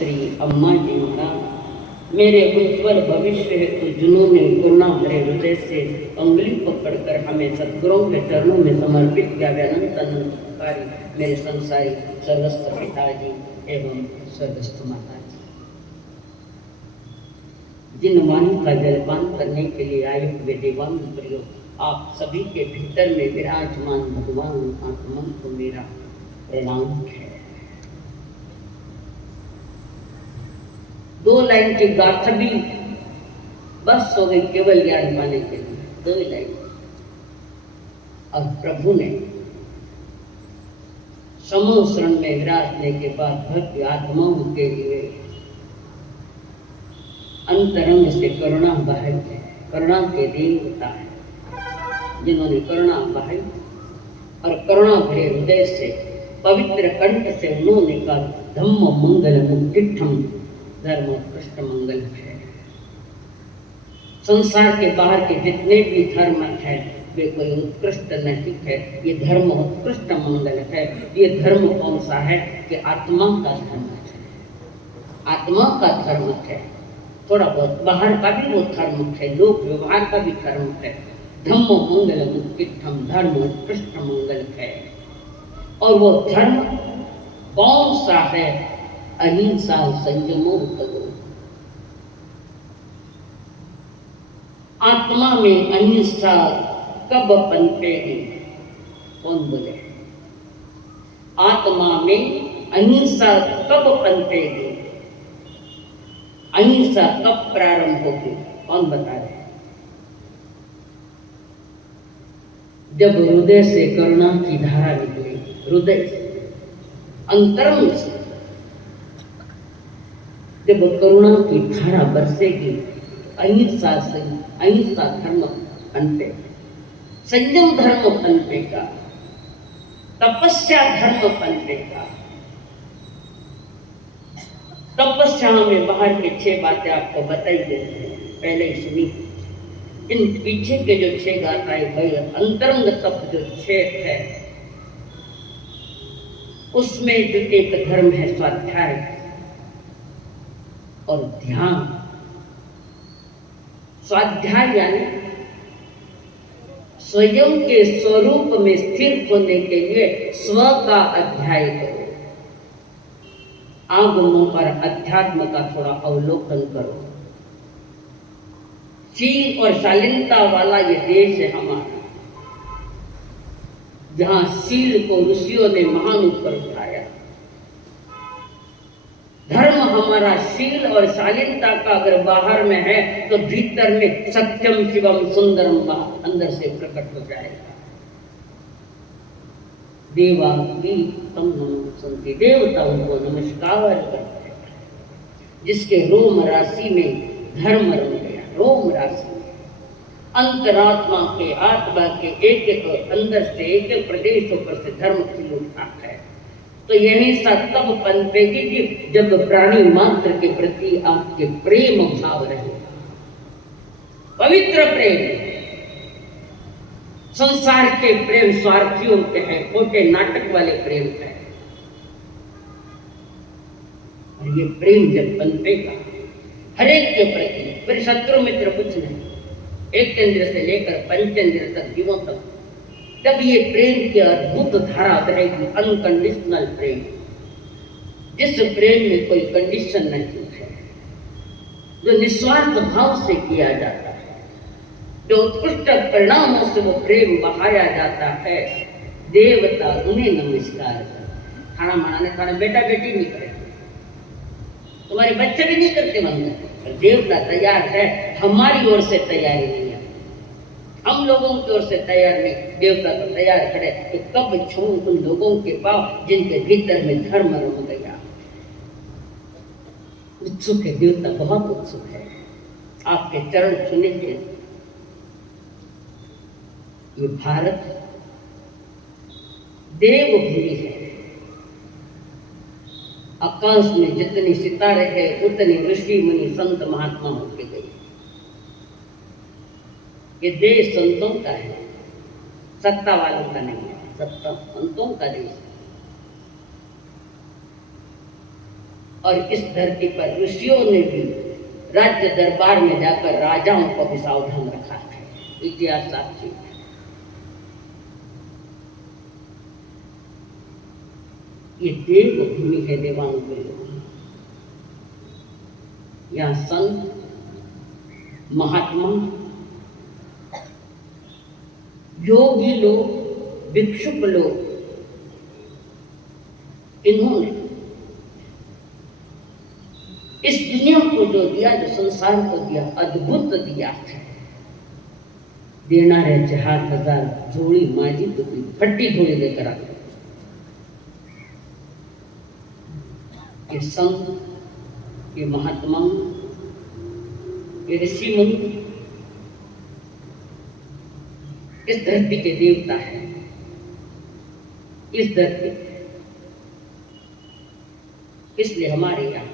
श्री अम्मा जी का मेरे उज्ज्वल भविष्य हेतु जिन्होंने करुणा भरे हृदय से अंगुली पकड़कर हमें सद्गुरुओं के चरणों में समर्पित किया। अनंत अनंतकारी मेरे संसारी स्वर्गस्थ पिताजी एवं स्वर्गस्थ माता जी, जिन वाणी का जलपान करने के लिए आए हुए देवांग प्रियो, आप सभी के भीतर में विराजमान भगवान आत्मा को मेरा प्रणाम है। 2 लाइन की गाथा भी बस हो गई केवल ज्ञान पाने के लिए, 2 लाइन। और प्रभु ने समूह शरण में विराजने के बाद भक्ति आत्माओं के लिए अंतरंग से करुणा बहाई है। करुणा के देवता है जिन्होंने करुणा बहाई और करुणा भरे हृदय से पवित्र कंठ से उन्होंने कहा धम्म मंगल मुक्तिठम, धर्म उत्कृष्ट मंगल है। संसार के बाहर के जितने भी धर्म है वे कोई उत्कृष्ट नहीं है, ये धर्म उत्कृष्ट मंगल है। ये धर्म कौन सा है कि आत्मा का धर्म है, आत्मा का धर्म है। थोड़ा बहुत बाहर का भी वो धर्म है, लोक व्यवहार का भी धर्म है। धम्म मंगल मुक्तिठम, धर्म उत्कृष्ट मंगल है। और वो धर्म कौन सा है? अहिंसा संयमो तगो। आत्मा में अहिंसा कब पनपेगी? कौन बोले? आत्मा में अहिंसा कब पनपेगी? अहिंसा कब प्रारंभ होगी? कौन बता रहे? जब हृदय से करुणा की धारा निकले, हृदय अंतरंग से जब करुणा की धारा बरसेगी, अहिंसा से अहिंसा धर्म पनपेगा, संयम धर्म पनपेगा, तपस्या धर्म पनपेगा। तपस्या में बाहर के 6 बातें आपको बताई देते हैं, पहले ही सुनी। इन पीछे के जो 6 गाथाएं भाई अंतरंग तप जो 6 है, उसमें जो एक धर्म है स्वाध्याय और ध्यान। स्वाध्याय यानी स्वयं के स्वरूप में स्थिर होने के लिए स्व का अध्याय करो, आगमों पर अध्यात्म का थोड़ा अवलोकन करो। शील और शालीनता वाला ये देश है हमारा, जहां शील को ऋषियों ने महान ऊपर उठाया। धर्म हमारा शील और शालीनता का अगर बाहर में है तो भीतर में सत्यम शिवम सुंदरम अंदर से प्रकट हो जाएगा। देवा की तम सुनते, देवताओं को नमस्कार करते हैं, जिसके रोम राशि में धर्म रम गया। रोम राशि अंतरात्मा के आत्मा के एक एक अंदर से एक एक प्रदेशों पर से धर्म खिल उठा है। तो यही सा तब पनपेगी कि जब प्राणी मात्र के प्रति आपके प्रेम भाव रहेगा, पवित्र प्रेम। संसार के प्रेम स्वार्थियों के हैं, खोटे नाटक वाले प्रेम है। और ये प्रेम जब पनपेगा हरेक के प्रति, फिर शत्रु मित्र कुछ नहीं, एक इंद्र से लेकर पंचेंद्र तक, जीवों तक, तब ये प्रेम की अद्भुत धारा बहेगी। अनकंडीशनल प्रेम, जिस प्रेम में कोई कंडीशन नहीं है, जो निस्वार्थ भाव से किया जाता है, जो उत्कृष्ट परिणामों से वो प्रेम बहाया जाता है। देवता उन्हें नमस्कार करते। खाना बनाने खाना बेटा बेटी नहीं करे, तुम्हारे बच्चे भी नहीं करते मंदिर, देवता तैयार है, हमारी ओर से तैयारी नहीं है, हम लोगों की ओर से तैयार नहीं, देवता तो तैयार खड़े। तो कब छूं उन लोगों के पाव जिनके भीतर में धर्म रम गया। उत्सुक है देवता, बहुत उत्सुक है आपके चरण छूने के। ये भारत देवभूमि है। आकाश में जितने सितारे हैं उतने ऋषि मुनि संत महात्मा होके गए। ये देश संतों का है, सत्ता वालों का नहीं है, सत्ता संतों का देश है। और इस धरती पर ऋषियों ने भी राज्य दरबार में जाकर राजाओं को भी सावधान रखा है। इतिहास साक्षी है। ये देवभूमि है देवांग के लोग। यहाँ संत, महात्मा, योगी लोग, भिक्षुक लोग, इन्होंने इस दुनिया को जो दिया, जो संसार को दिया, अद्भुत दिया है। देना रहे 4,000 झोली माजी तो फट्टी झोली लेकर आते। ये संत, ये महात्मा, ये ऋषि मुनि इस धरती के देवता है। इस धरती इसलिए हमारे यहाँ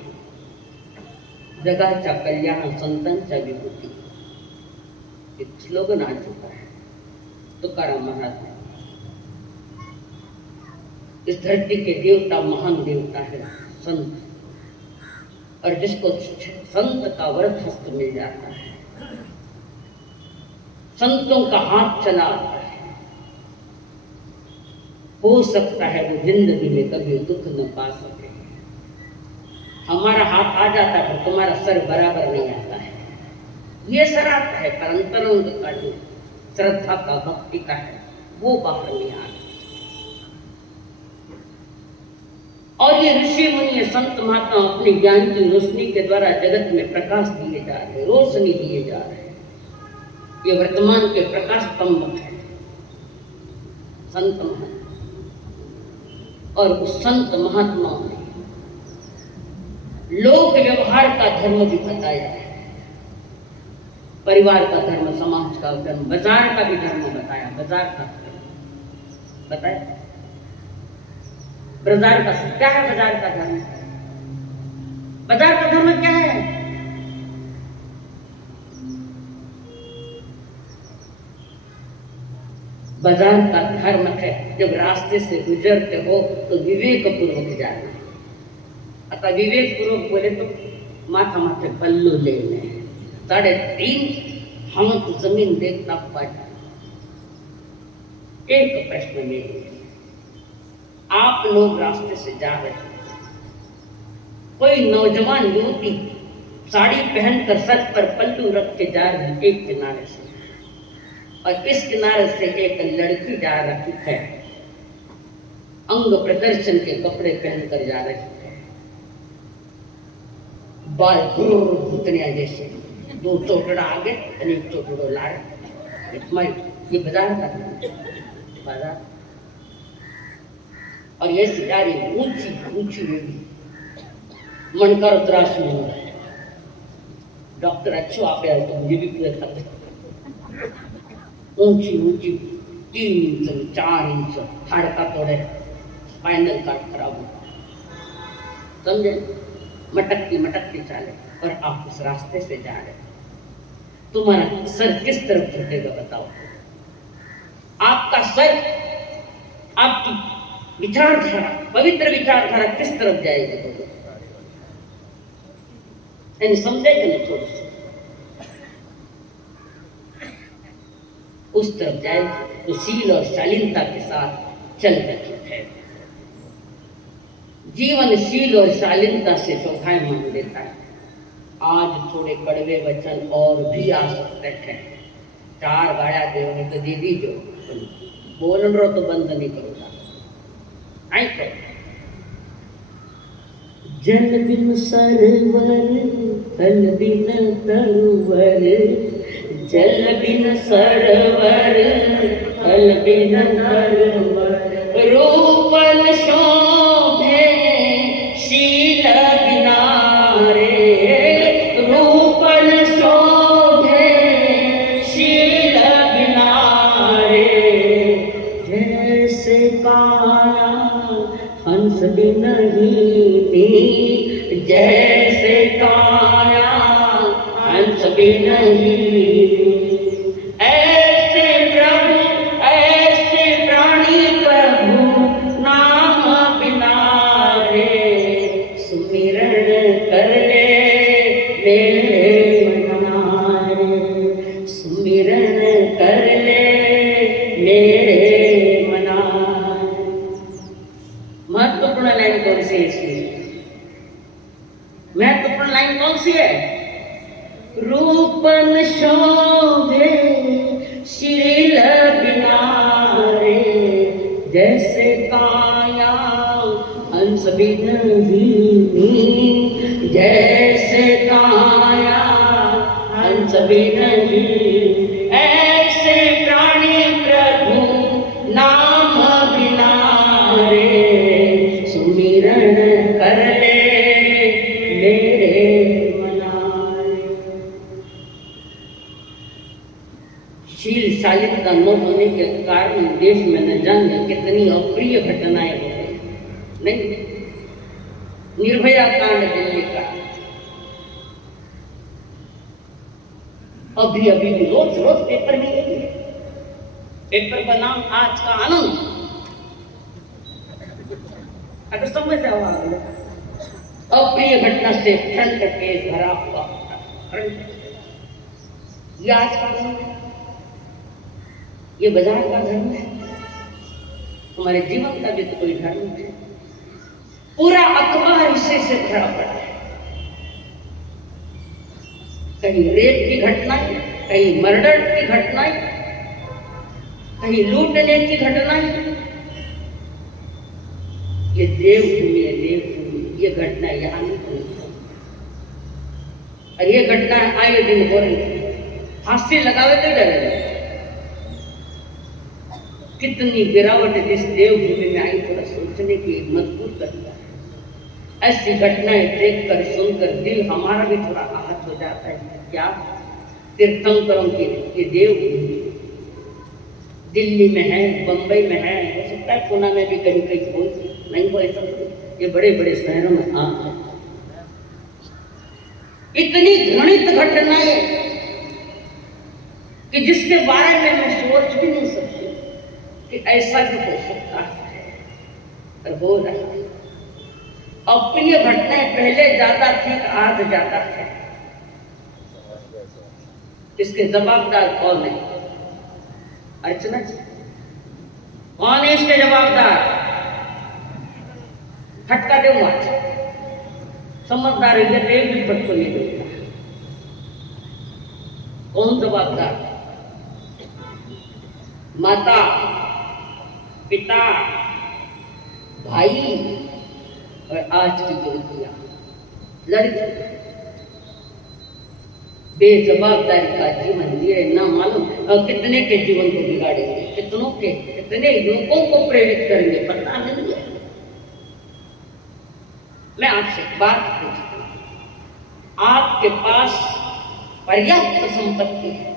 जगाच्या कल्याण संतांच्या विभूती एक स्लोगन आ चुका है। तुकाराम महाराज ने, इस धरती के देवता महान देवता है संत, और जिसको संत का वरद हस्त मिल जाता है, संतों का हाथ चला आता है, हो सकता है वो जिंदगी में कभी दुख न पा सके। हमारा हाथ आ जाता है, तुम्हारा सर बराबर नहीं आता है। ये सर आता है पर अंतरंग का जो श्रद्धा का, भक्ति का है, वो बाहर नहीं आ रहा। और ये ऋषि मुनि, संत महात्मा अपने ज्ञान की रोशनी के द्वारा जगत में प्रकाश दिए जा रहे, रोशनी दिए जा रहे हैं। ये वर्तमान के प्रकाश स्तंभ है संत महात्मा। और उस संत महात्माओं ने लोक व्यवहार का धर्म भी बताया है। परिवार का धर्म, समाज का धर्म, बाजार का भी धर्म बताया। बाजार का धर्म बताया। बाजार का क्या है? बाजार का धर्म, बाजार का धर्म क्या है? बाजार का धर्म है जब रास्ते से गुजरते हो तो विवेक पूर्वक जाना। अतः विवेक पूर्वक बोले तो माथा माथे पल्लू लेने, 3.5 हम तो जमीन देखना पड़ा। एक प्रश्न में, आप लोग रास्ते से जा रहे हैं, कोई नौजवान युवती साड़ी पहनकर सर पर पल्लू रख के जा रही है एक किनारे से, और इस किनारे से एक लड़की जा रही है, अंग प्रदर्शन के कपड़े पहनकर जा रही है, बाल भूतनिया जैसे, 2 चोटड़ा आगे और 1 चोटड़ो लाड़। ये बाजार का बाजार। और ये सितारी ऊंची ऊंची होगी, मन करो त्रास में हो। डॉक्टर अच्छो आप तो मुझे भी पूरे करते, ऊंची ऊंची 3 इंच 4 इंच हाड़का तोड़े, स्पाइनल कार्ड खराब हो, समझे? मटकती मटकती चाले, और आप उस रास्ते से जा रहे, तुम्हारा सर किस तरफ झुकेगा बताओ? आपका सर, आपकी विचारधारा, पवित्र विचारधारा किस तरफ जाएगी? तो समझेगा ना थोड़ा सा, उस तरफ जाएगी तो शील और शालीनता के साथ चल रही है। जीवन शील और शालीनता से शोभायमान देता है। आज थोड़े कड़वे वचन और भी आ सकते हैं, 4 गाड़ा देवने तो दे दीजो, बोल रहो तो बंद नहीं करूँगा। आई तो जल बिन सरोवर, फल बिन तरुवर, जल बिन सरोवर, फल बिन तरुवर, रूपन शोभे शील बिना रे, रूपन शोभे शील बिना रे, जैसे काया हंस बिन हीनी, जैसे काया हंस बिन हीनी, ऐसे प्रभु ऐसे प्राणी प्रभु नाम बिना रे, सुमिरन मेरे मनाए, सुमिरन कर ले मेरे मनाए। महत्वपूर्ण लाइन कौन सी है इसमें? महत्वपूर्ण लाइन कौन सी है? रूपन शोभे श्रील बिनारे, जैसे काया हंस बिनही, जैसे काया हंस बिनही, ऐसे प्राणी प्रभु नाम बिनारे, सुमिरन कर ले मेरे मनाए। शील शालीनता न होने के कारण देश में न जाने कितनी अप्रिय घटनाएं हो गई। नहीं, निर्भया कांड दिल्ली का अभी अभी रोज रोज पेपर में यही है। पेपर का नाम आज का आनंद। अगर समझ जाओ अप्रिय घटना से फ्रंट पेज भरा हुआ, ये आज का धर्म है, ये बाजार का धर्म है, हमारे जीवन का भी तो कोई धर्म है। पूरा अखबार इसी से भरा पड़ा है। कहीं रेप की घटनाएं, कहीं मर्डर की घटनाएं, कहीं लूटने की घटनाएं। ये देवभूमि है, देवभूमि। ये घटना यहाँ नहीं हुई और ये घटना आए दिन हो रही है। फांसी लगावे तो डरे। कितनी गिरावट इस देवभूमि में आई, थोड़ा सोचने की मजबूर कर दिया। ऐसी घटनाएं देखकर सुनकर दिल हमारा भी थोड़ा आहत हो जाता है। क्या तीर्थंकरों की देवभूमि दिल्ली में है, बंबई में है, हो सकता है पुणे में भी कहीं कहीं हो, नहीं हो ऐसा। ये बड़े बड़े शहरों में आम है। इतनी घृणित घटनाएं कि जिसके बारे में मैं सोच भी नहीं सकती कि ऐसा भी हो सकता है, पर हो रहा है। अप्रिय घटनाएं पहले ज्यादा थी, आज ज्यादा है। इसके जवाबदार कौन है? अर्चना जी कौन है इसके जवाबदार? फटका दे आज समझदार है, एक भी फटको नहीं देता। कौन जवाबदार? माता, पिता, भाई और आज की लड़कियां, लड़की बेजवाबदारी का जीवन लिए ना मालूम कितने के जीवन को बिगाड़ेंगे, कितने लोगों को प्रेरित करेंगे, पता नहीं है। मैं आपसे बात पूछती हूं, आपके पास पर्याप्त संपत्ति है,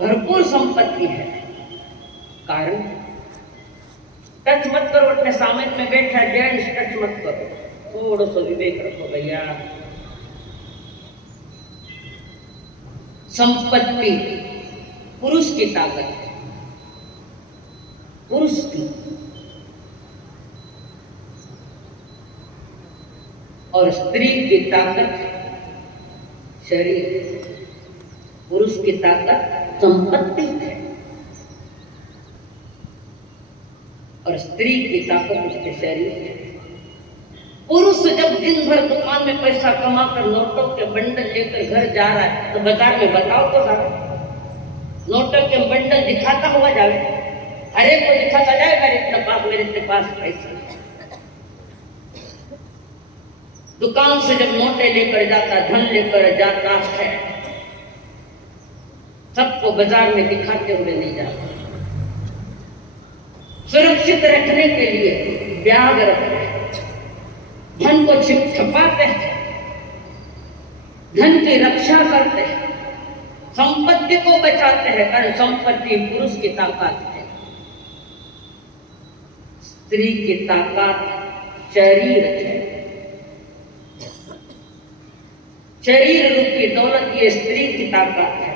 भरपूर संपत्ति है, कारण टच मत करो। अपने सामने में बैठा जेंट्स टच मत करो, थोड़ा सा विवेक रखो भैया। संपत्ति पुरुष की ताकत है, पुरुष की, और स्त्री की ताकत शरीर। पुरुष की ताकत संपत्ति है और स्त्री की ताकत उसके शरीर है। पुरुष जब दिन भर दुकान में पैसा कमाकर नोटों के बंडल लेकर घर जा रहा है तो बाजार में बताओ तो जावे, नोटों के बंडल दिखाता हुआ जावे, हर एक को दिखाता जाए मेरे इतने पास पैसा। दुकान से जब नोटे लेकर जाता, धन लेकर जाता है, सबको बाजार में दिखाते हुए नहीं जाता। सुरक्षित रखने के लिए ब्याग रखते हैं, धन को छिपाते हैं, धन की रक्षा करते हैं, संपत्ति को बचाते हैं, कारण संपत्ति पुरुष की ताकत है, स्त्री की ताकत शरीर है। शरीर रूपी दौलत ये स्त्री की ताकत है।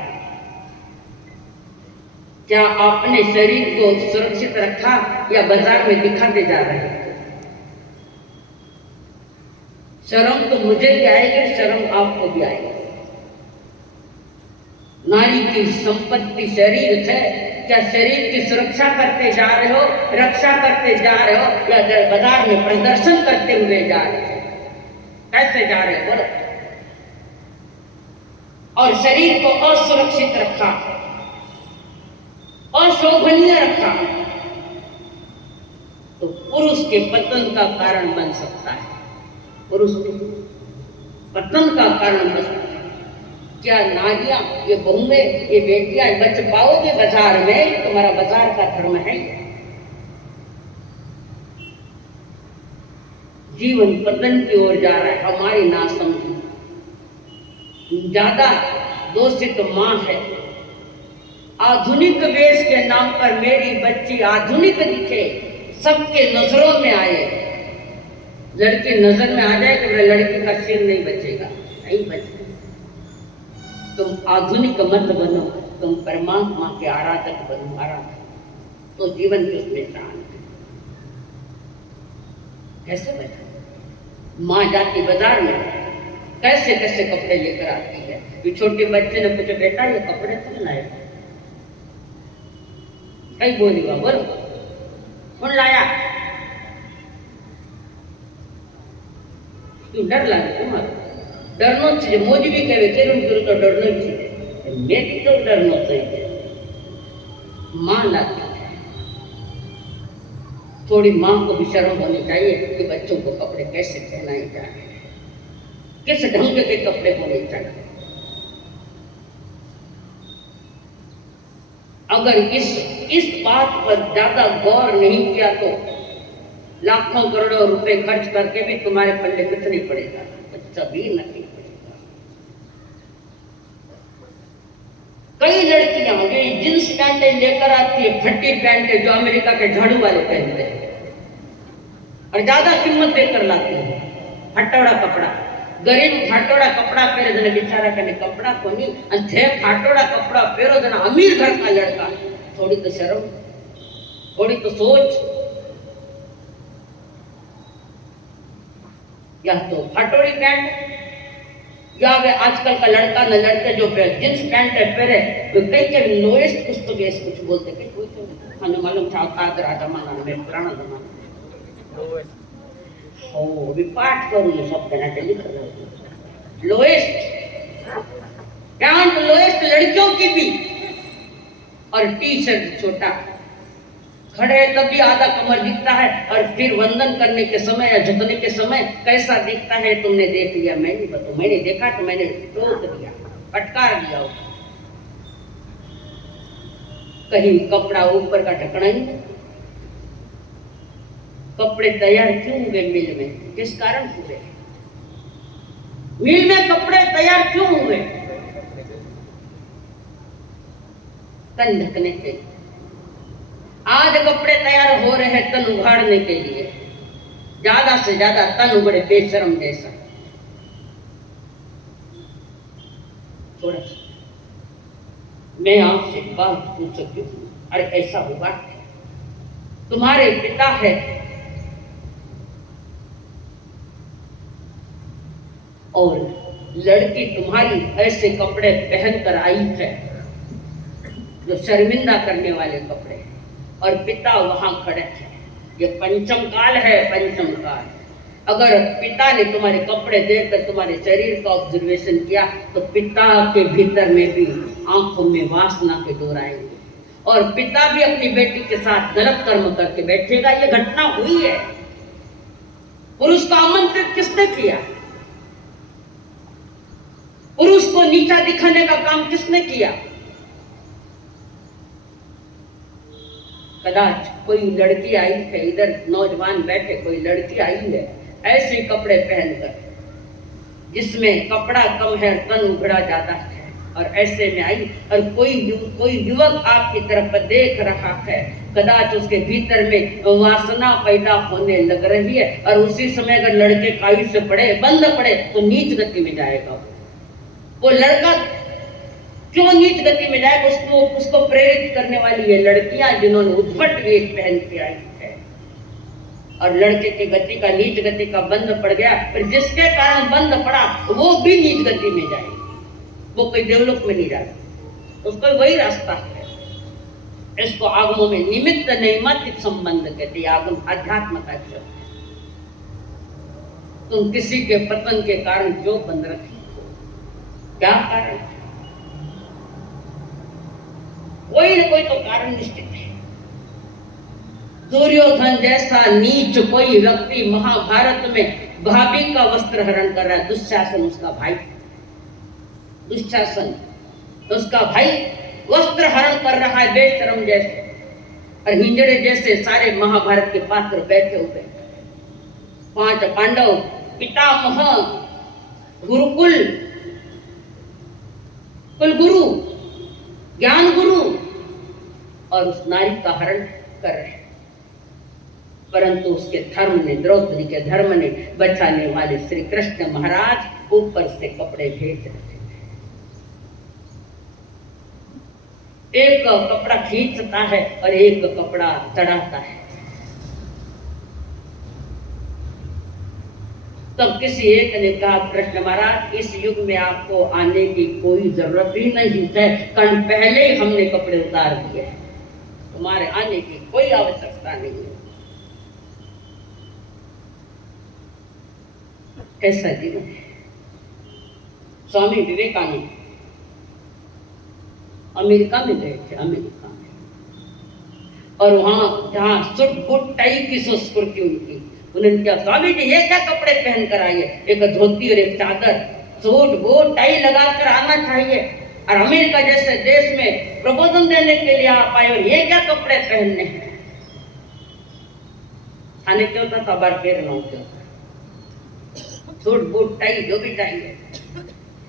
क्या आपने शरीर को सुरक्षित रखा या बाजार में दिखाते जा रहे हैं? शर्म तो मुझे भी आएगी, शर्म आपको भी आएगी। नारी की संपत्ति शरीर है। क्या शरीर की सुरक्षा करते जा रहे हो, रक्षा करते जा रहे हो, या बाजार में प्रदर्शन करते हुए जा रहे हो? कैसे जा रहे हो बोलो? और शरीर को असुरक्षित रखा, अशोभनीय रखा, तो पुरुष के पतन का कारण बन सकता है। पुरुष के पतन का कारण बन सकता है। क्या नारियां, ये बहुएं, ये बेटियां बच पाओगे बाजार में? तुम्हारा बाजार का धर्म है। जीवन पतन की ओर जा रहा है, हमारी नासमझी। ज्यादा दोषित मां है। आधुनिक वेश के नाम पर मेरी बच्ची आधुनिक दिखे, सबके नजरों में आए। लड़की नजर में आ जाए तो लड़की का सिर नहीं बचेगा, नहीं बचेगा। तुम आधुनिक मत बनो, तुम परमात्मा के आराधक बनो, आराधक, तो जीवन की उसमें शांत है। कैसे बचा? माँ जाती बाजार में, कैसे कैसे कपड़े लेकर आती है। ये छोटे बच्चे ने पूछा, बेटा ये कपड़े कौन लाए? कई बोली बा बोलो, कौन लाया? क्यों डर लगे तुम्हारा? डरनो चाहिए। मोदी भी कहे केरम करो तो डरनो चाहिए, मैं भी क्यों डरना चाहिए? मां लाती है। थोड़ी मां को भी शर्म होनी चाहिए कि बच्चों को कपड़े कैसे पहनाए जाए, किस ढंग के कपड़े होने चाहिए। अगर इस बात पर ज्यादा गौर नहीं किया तो लाखों करोड़ों रुपए खर्च करके भी तुम्हारे पल्ले कुछ नहीं पड़ेगा, बच्चा भी नहीं पड़ेगा। कई लड़कियां ये जींस पैंटें लेकर आती है, फटी पैंटें जो अमेरिका के झाड़ू वाले पहनते हैं, और ज्यादा कीमत देकर लाती है। फटोड़ा कपड़ा, गरीब फाटोड़ा कपड़ा पहरे जने बेचारा कने कपड़ा कोनी, अन थे फाटोड़ा कपड़ा पहरो जना अमीर घर का लड़का। थोड़ी तो शर्म, थोड़ी तो सोच। या तो फाटोड़ी पैंट, या वे आजकल का लड़का न लड़के जो जींस पैंट पहरे वे कई के लोएस्ट कुछ तो बेस कुछ बोलते कि कोई तो हमें मालूम था कादरा जमाना में, पुराना जमाना। ओ भी पाठ करूँ ये सब कहना के लिख रहे हो। लोएस्ट पैंट, लोएस्ट लड़कियों की भी, और टी शर्ट छोटा, खड़े तभी आधा कमर दिखता है, और फिर वंदन करने के समय या झुकने के समय कैसा दिखता है तुमने देख लिया? मैं नहीं बताऊं, मैंने देखा तो मैंने टोक दिया, फटकार दिया। कहीं कपड़ा ऊपर का ढकना ही। कपड़े तैयार क्यों हुए मिल में? किस कारण हुए? मिल में कपड़े तैयार क्यों हुए? तन ढकने के। आज कपड़े तैयार हो रहे हैं तन उघाड़ने के लिए, ज्यादा से ज्यादा तन उगड़े बेशरम जैसा। थोड़ा मैं आपसे बात पूछ सकती हूँ, अरे ऐसा हुआ है तुम्हारे पिता है और लड़की तुम्हारी ऐसे कपड़े पहनकर आई है जो शर्मिंदा करने वाले कपड़े, और पिता वहां खड़े थे। ये पंचम काल है, पंचम काल। अगर पिता ने तुम्हारे कपड़े देखकर तुम्हारे शरीर का ऑब्जर्वेशन किया तो पिता के भीतर में भी आंखों में वासना के डोर आएंगे, और पिता भी अपनी बेटी के साथ गलत कर्म करके बैठेगा। ये घटना हुई है। पुरुष को आमंत्रित किसने किया? पुरुष को नीचा दिखाने का काम किसने किया? कदाच कोई लड़की आई है, इधर नौजवान बैठे, कोई लड़की आई है ऐसे कपड़े पहनकर जिसमें कपड़ा कम है, तन उघड़ा जाता है, और ऐसे में आई, और कोई युवक आपकी तरफ देख रहा है। कदाच उसके भीतर में वासना पैदा होने लग रही है, और उसी समय अगर लड़के का आयुष्य बंद पड़े तो नीच गति में जाएगा। वो लड़का क्यों नीच गति में जाएगा? उसको प्रेरित करने वाली ये लड़कियां जिन्होंने उद्भट वेश पहन के आई है। और लड़के की गति का नीच गति का बंद पड़ गया, फिर जिसके कारण बंद पड़ा वो भी नीच गति में जाए, वो कोई डेवलप में नहीं जाता, उसको वही रास्ता है। इसको आगमों में निमित्त नैमित्तिक संबंध कहते हैं, आगम अध्यात्म का शब्द। तुम किसी के पतन के कारण जो बंद रखे, क्या कारण? कोई न कोई तो कारण निश्चित है। दुर्योधन जैसा नीच कोई व्यक्ति महाभारत में भाभी का वस्त्र हरण कर रहा है, दुशासन उसका भाई, दुशासन उसका भाई वस्त्र हरण कर रहा है बेशरम जैसे, और हिंजड़े जैसे सारे महाभारत के पात्र बैठे हुए, 5 पांडव, पितामह, गुरुकुल, कुलगुरु, ज्ञान गुरु, और उस नारी का हरण कर रहे हैं। परंतु उसके धर्म ने, द्रौपदी के धर्म ने बचाने वाले श्री कृष्ण महाराज ऊपर से कपड़े भेज रहे थे। एक कपड़ा खींचता है और एक कपड़ा चढ़ाता है। तब किसी एक ने कहा, कृष्ण महाराज इस युग में आपको आने की कोई जरूरत ही नहीं है, कारण पहले ही हमने कपड़े उतार दिए हैं, तुम्हारे आने की कोई आवश्यकता नहीं है। ऐसा जीवन है। स्वामी विवेकानंद अमेरिका में गए थे, अमेरिका में, और वहां जहां सुट बुट टाई की संस्कृति उनकी, उन्होंने क्या, स्वामी जी ये क्या कपड़े पहन कर आइए, एक धोती और एक चादर, सूट बूट टाई लगाकर आना चाहिए, और अमेरिका जैसे देश में प्रबोधन देने के लिए आप आए और ये क्या कपड़े पहनने हैं। खाने क्यों था, कबार पहनना होता, सूट बूट टाई जो भी चाहिए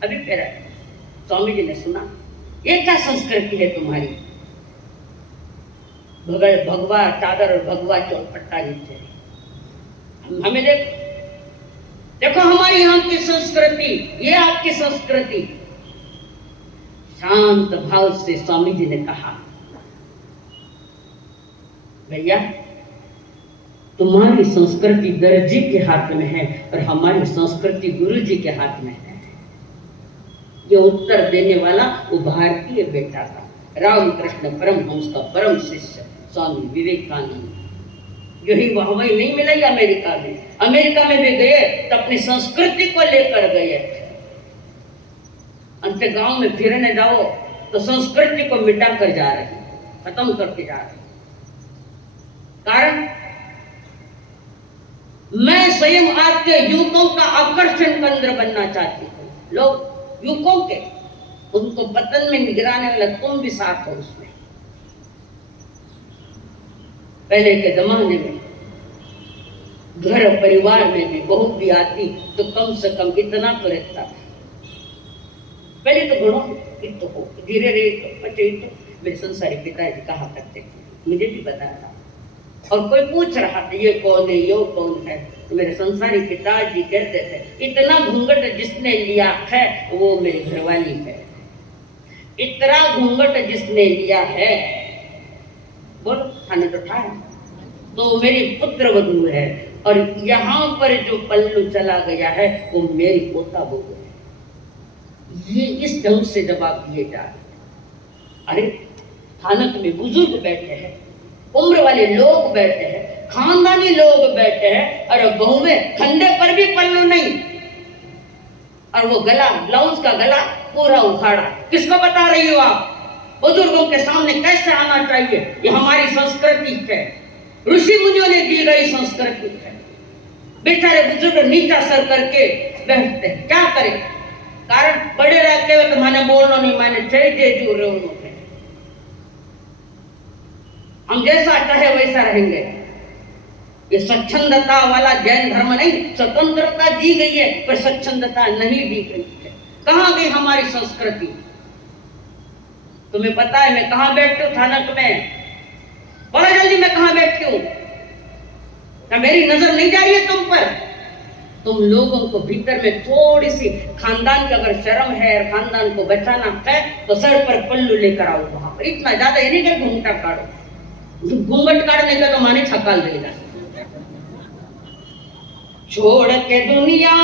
अभी पहना। स्वामी जी ने सुना, ये क्या संस्कृति है तुम्हारी, भगवा चादर और भगवा चौपट्टा नीचे, हमें देखो हमारी यहाँ की संस्कृति, ये आपकी संस्कृति। शांत भाव से स्वामी जी ने कहा, भैया तुम्हारी संस्कृति दर्जी के हाथ में है और हमारी संस्कृति गुरु जी के हाथ में है। ये उत्तर देने वाला वो भारतीय बेटा था, रामकृष्ण परमहंस का परम शिष्य स्वामी विवेकानंद। यही वाहवाही नहीं मिलाई अमेरिका में। अमेरिका में भी गए तो अपनी संस्कृति को लेकर गए। अंत गांव में फिरने जाओ तो संस्कृति को मिटा कर जा रहे, खत्म करके जा रहे। कारण मैं स्वयं आपके युवकों का आकर्षण केंद्र बनना चाहती हूँ। लोग युवकों के, उनको पतन में गिराने वाला तुम भी साथ हो उसमें। पहले के जमाने में घर परिवार में भी बहू भी आती तो कम से कम इतना तो रहता था। पहले तो घणो तो हो, धीरे धीरे तो बच्चे तो मेरे संसारी पिताजी कहा करते थे, मुझे भी बताया था। और कोई पूछ रहा था ये कौन है, ये कौन है, तो मेरे संसारी पिताजी कहते थे, इतना घूंघट जिसने लिया है वो मेरी घरवाली है, इतना घूंघट जिसने लिया है, बोलो खाने तो था, तो मेरी पुत्र वधू है, और यहाँ पर जो पल्लू चला गया है वो मेरी पोता बहू है। ये इस ढंग से जवाब दिए जा रहे। अरे थानक में बुजुर्ग बैठे हैं, उम्र वाले लोग बैठे हैं, खानदानी लोग बैठे हैं, और बहू में खंडे पर भी पल्लू नहीं, और वो गला, ब्लाउज का गला पूरा उखाड़ा। किसको बता रही हो आप? बुजुर्गों के सामने कैसे आना चाहिए, ये हमारी संस्कृति है, ऋषि मुनियों ने दी गई संस्कृति है। बेचारे बुजुर्ग नीचा सर करके बैठते हैं, क्या करें? कारण बड़े रहते हो तो मैंने बोलना नहीं, मैंने चाहिए जो रहे उन्होंने, हम जैसा चाहे वैसा रहेंगे। ये स्वच्छंदता वाला जैन धर्म नहीं, स्वतंत्रता दी गई है पर स्वच्छंदता नहीं दी गई है। कहाँ गई हमारी संस्कृति? तुम्हें पता है मैं कहाँ बैठती हूँ थानक में? बोला जल्दी, मैं कहाँ बैठती हूँ? क्या मेरी नजर नहीं जा रही है तुम पर? तुम लोगों को भीतर में थोड़ी सी खानदान की अगर शर्म है, खानदान को बचाना है तो सर पर पल्लू लेकर आओ वहां पर। इतना ज्यादा ये नहीं कि घूंघटा काटो, घूंघट काटने का तो माने छकाल देगा। छोड़ के दुनिया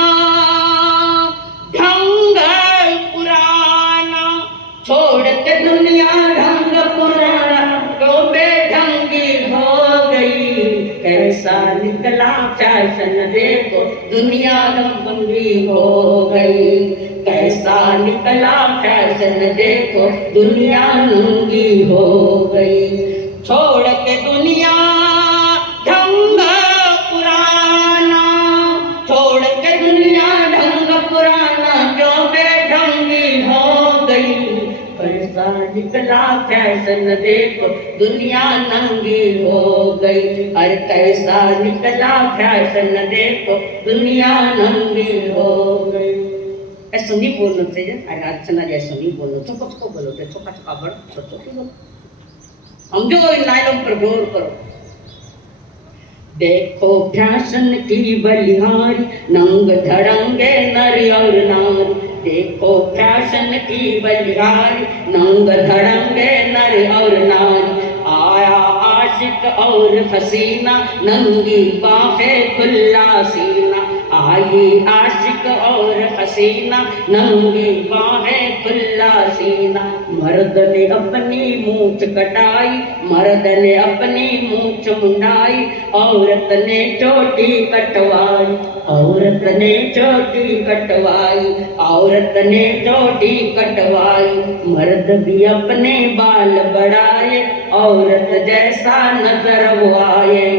ढंग पुराना, छोड़ के दुनिया ढंग पुराना, क्यों बेढंगी हो गई। कैसा निकला फैशन देखो, दुनिया ढंगी हो गई। कैसा निकला फैशन देखो, दुनिया नंगी हो गई। छोड़ के दुनिया ढंग पुराना, छोड़ के दुनिया ढंग पुराना, क्यों बेढंगी हो गई। कैसा निकला फैशन देखो, दुनिया नंगी हो गई। अरे कैसा निकला फैशन देखो, दुनिया नंगी हो गई। ऐसा नहीं बोलना चाहिए। अरे अर्चना जी ऐसा नहीं बोलो, चुप चुप बोलो, छोटा छोटा बड़ छोटो बोलो। समझो इन लाइनों पर गौर करो। देखो फैशन की बलिहारी, नंग धड़ंगे नर और नारी। देखो फैशन की बलिहारी, नंग धड़ंगे नर और नारी। आया आशिक और हसीना, नंगी बाहें खुला सीना। आई आशिक और हसीना, नंगी बाहें खुला सीना। मर्द ने अपनी मूछ कटाई, मर्द ने अपनी मूछ मुंडाई। औरत ने चोटी कटवाई, औरत ने चोटी कटवाई। औरत ने चोटी कटवाई। मर्द भी अपने बाल बढ़ाए, औरत जैसा नजर वो आए।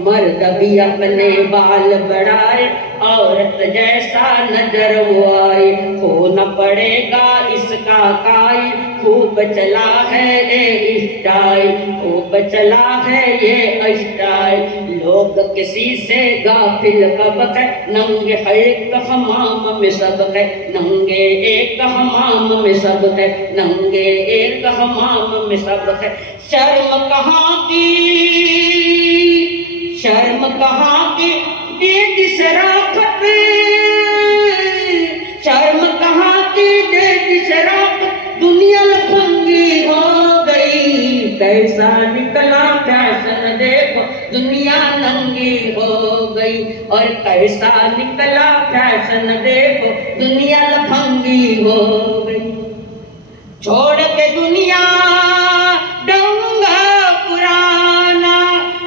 मर्द भी अपने बाल बढ़ाए, औरत जैसा नजर वो आए। हो न पड़ेगा इसका काई, खूब चला है ये स्टाइल, खूब चला है ये स्टाइल। लोग किसी से गाफिल कब है, नंगे एक हमाम में सब है। नंगे एक हमाम में सब है, नंगे एक हमाम में सब है। शर्म कहाँ की, शर्म कहाँ की दीदी शराफत, शर्म कहाँ की दीदी शराफत, दुनिया लफंगी हो गई। कैसा निकला फैशन देखो, दुनिया नंगी हो गई। और कैसा निकला फैशन देखो, दुनिया लफंगी हो गई। छोड़ के दुनिया ढंग पुराना,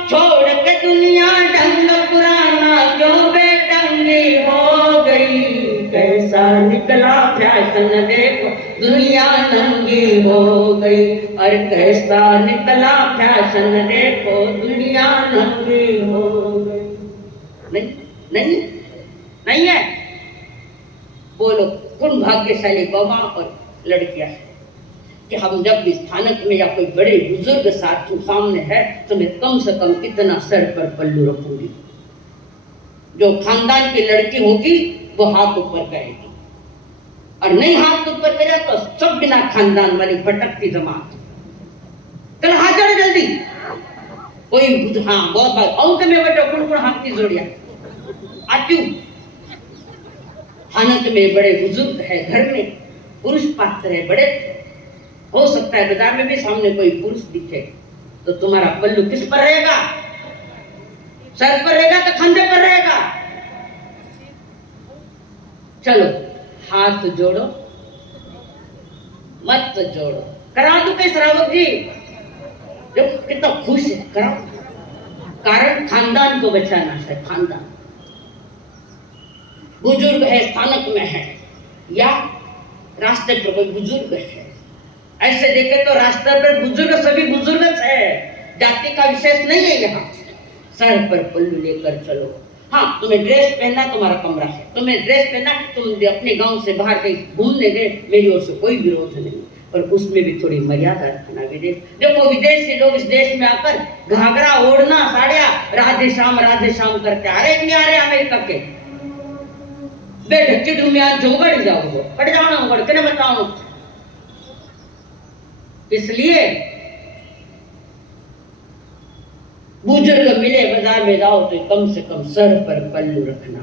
छोड़ के दुनिया ढंग पुराना, क्यों बेढंगी हो गई। कैसा निकला फैशन देखो, दुनिया नंगी हो गई। और कैसा निकला फैशन देखो, दुनिया नंगी हो गई। नहीं नहीं नहीं है। बोलो कौन भाग्यशाली बाबा और लड़कियां है कि हम जब भी स्थानक में या कोई बड़े बुजुर्ग सामने है तो मैं कम से कम इतना सर पर पल्लू रखूंगी। जो खानदान की लड़की होगी वो हाथ ऊपर करेगी, और नहीं हाथ ऊपर करे तो सब बिना खानदान वाली भटकती जमात। चल हाथ जोड़ो जल्दी। कोई हाँ बहुत बात औ में बेटो कौन कौन हाथ की जोड़िया आत्यू। स्थानक में बड़े बुजुर्ग है, घर में पुरुष पात्र है, बड़े हो सकता है बाजार में भी सामने कोई पुरुष दिखे तो तुम्हारा पल्लू किस पर रहेगा, सर पर रहेगा तो कंधे पर रहेगा। चलो हाथ जोड़ो, मत जोड़ो। करा दो कई श्रावक जी, देखो कितना खुश है, कराओ। कारण खानदान को बचाना है। खानदान बुजुर्ग है, स्थानक में है, या रास्ते पर कोई बुजुर्ग है, ऐसे देखे तो रास्ते पर बुजुर्ग सभी बुजुर्ग है, जाति का विशेष नहीं है। यहाँ सर पर पल्लू लेकर चलो। हाँ तुम्हें ड्रेस पहनना तुम्हारा कमरा है, तुम्हें ड्रेस पहनना, तुम अपने गांव से बाहर कहीं घूमने गए, मेरी ओर से कोई विरोध नहीं, पर उसमें भी थोड़ी मर्यादा रखना। विदेश देखो, विदेशी लोग इस देश में आकर घाघरा ओढ़ना, साड़िया राधे श्याम करते आ रहे नहीं आ रहे अमेरिका के बेढक्के डूमिया जोगड़ जाओ कट जाना उगड़ के बताओ। इसलिए बुजुर्ग मिले बाजार में जाओ तो कम से कम सर पर पल्लू रखना।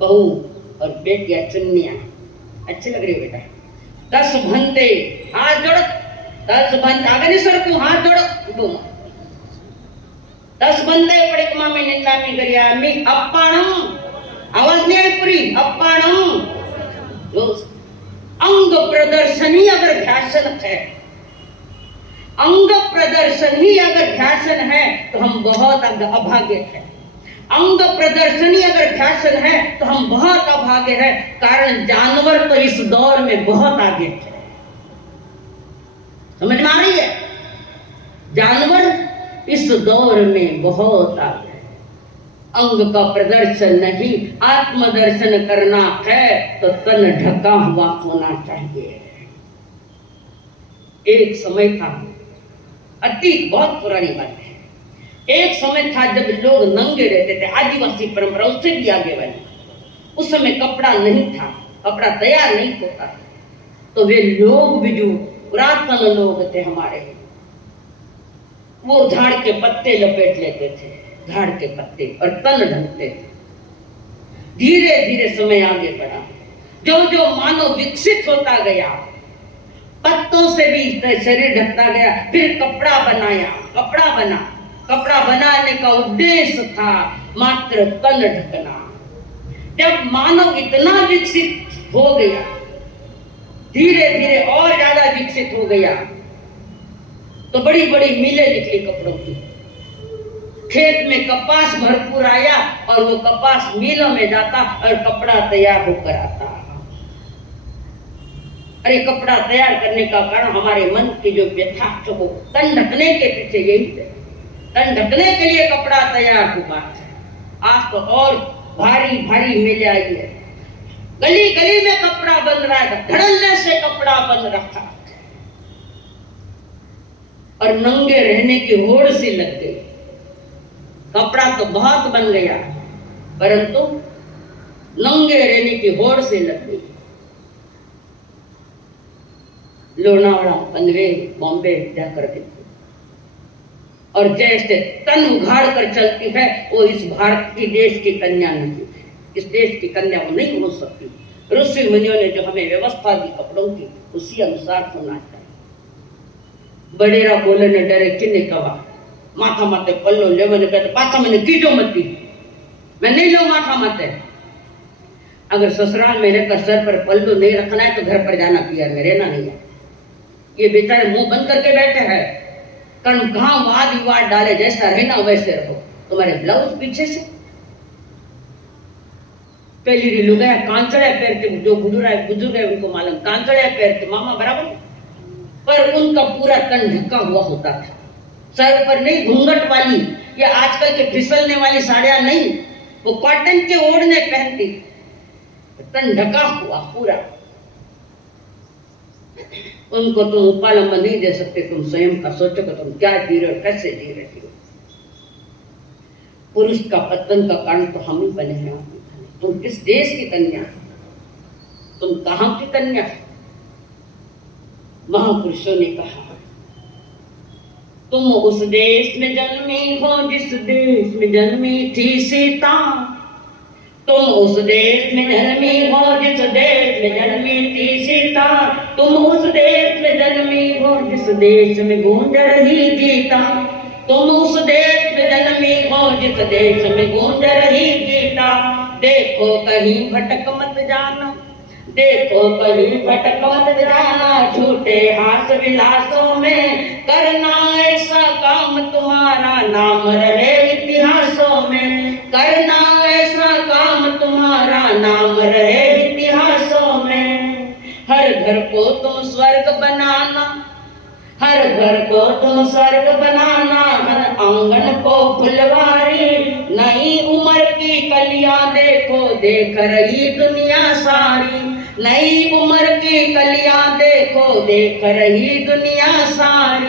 बहू और बेटियां चुन्नियां अच्छी लग रही है बेटा। 10 भंते हाथ जोड़ो, 10 भंते आगे नहीं सर क्यों हाथ जोड़ो। 10 बंदे पड़े में निंदामी करिया मी अप्पाणम आवाज नहीं आई पूरी अप्पाणम जो अंग प्रदर्शनी अगर फैशन है, अंग प्रदर्शन ही अगर फैशन है तो हम बहुत अभागे हैं। अंग प्रदर्शनी अगर फैशन है तो हम बहुत अभागे हैं, कारण जानवर तो इस दौर में बहुत आगे है। समझ में आ रही है? जानवर इस दौर में बहुत आगे है। अंग का प्रदर्शन नहीं, आत्मदर्शन करना है तो तन ढका हुआ होना चाहिए। एक समय था, अतीत बहुत पुरानी बात है, एक समय था जब लोग नंगे रहते थे, आदिवासी परंपरा उससे भी आगे वाली। उस समय कपड़ा नहीं था, कपड़ा तैयार नहीं होता था, तो वे लोग भी जो पुरातन लोग थे हमारे, वो झाड़ के पत्ते लपेट लेते थे, झाड़ के पत्ते, और तन ढकते थे। धीरे धीरे समय आगे बढ़ा, जो जो मानव विकसित होता गया, पत्तों से भी शरीर ढकता गया, फिर कपड़ा बनाया, कपड़ा बना। कपड़ा बनाने का उद्देश्य था मात्र तन ढकना। जब मानव इतना विकसित हो गया, धीरे धीरे और ज्यादा विकसित हो गया, तो बड़ी बड़ी मिलें निकली कपड़ों की। खेत में कपास भरपूर आया और वो कपास मिलों में जाता और कपड़ा तैयार होकर आता। अरे कपड़ा तैयार करने का कारण हमारे मन की जो व्यथा हो, तन ढकने के पीछे यही है। तन ढकने के लिए कपड़ा तैयार हुआ है। आज तो और भारी भारी मिल आई है, गली गली में कपड़ा बन रहा है, धड़ल्ले से कपड़ा बन रखा है, और नंगे रहने की होड़ सी लग गई। कपड़ा तो बहुत बन गया, परंतु नंगे रहने की होड़ से लग गई। लोनावाड़ा, पनवेल, बॉम्बे जाकर देखो, और जैसे तन उघाड़ कर चलती है, वो इस भारत की देश की कन्या नहीं है। इस देश की कन्या वो नहीं हो सकती। ऋषि मुनियों ने जो हमें व्यवस्था दी कपड़ों की, उसी अनुसार होना चाहिए। बड़ेरा बोले ने डरे किन्ने कहा माथा माते पल्लो ले, मैंने कहते पाछा मैंने कीजो मती, मैं नहीं लो माथा माते। अगर ससुराल में रहकर सर पर पल्लो नहीं रखना है तो घर पर जाना पिया में रहना नहीं है। ये बेचारे मुंह बंद करके बैठे हैं, कारण कहाँ वाद विवाद डाले, जैसा रहना वैसे रहो। तुम्हारे ब्लाउज पीछे से पहली रीलू गया कांचड़े पैर के, जो बुजुर्ग है उनको मालूम, कांचड़े पैर के मामा बराबर, पर उनका पूरा तन ढका हुआ होता था। सर पर नहीं, घूंघट वाली या आजकल के फिसलने वाली साड़ियां नहीं, वो कॉटन के ओढ़ने पहनती, तन ढका हुआ पूरा। उनको तुम उपालंब नहीं दे सकते। तुम स्वयं का सोचो कि तुम क्या जी रहे हो, कैसे जी रहे हो। पुरुष का पतन का कारण तो हम ही बने हैं। तुम किस देश की कन्या, तुम कहां की कन्या? महापुरुषों ने कहा तुम उस देश में जन्मी हो जिस देश में जन्मी थी सीता। तुम उस देश में जन्मी हो जिस देश में जन्मी थी सीता। तुम उस देश में जन्मी हो जिस देश में गूंज रही गीता। तुम उस देश में जन्मी हो जिस देश में गूंज रही गीता। देखो कहीं भटक मत जाना, देखो कहीं भटक मत जाना, झूठे हास विलासों में करना ऐसा काम तुम्हारा नाम रहे इतिहासों में। करना ऐसा काम तुम्हारा नाम रहे इतिहासों में। हर घर को तुम स्वर्ग बनाना, हर घर को तुम स्वर्ग बनाना, हर आंगन को फुलवारी। नई उम्र की कलियां देखो देख रही दुनिया सारी। नई उम्र की कलियां देखो देख रही दुनिया सारी।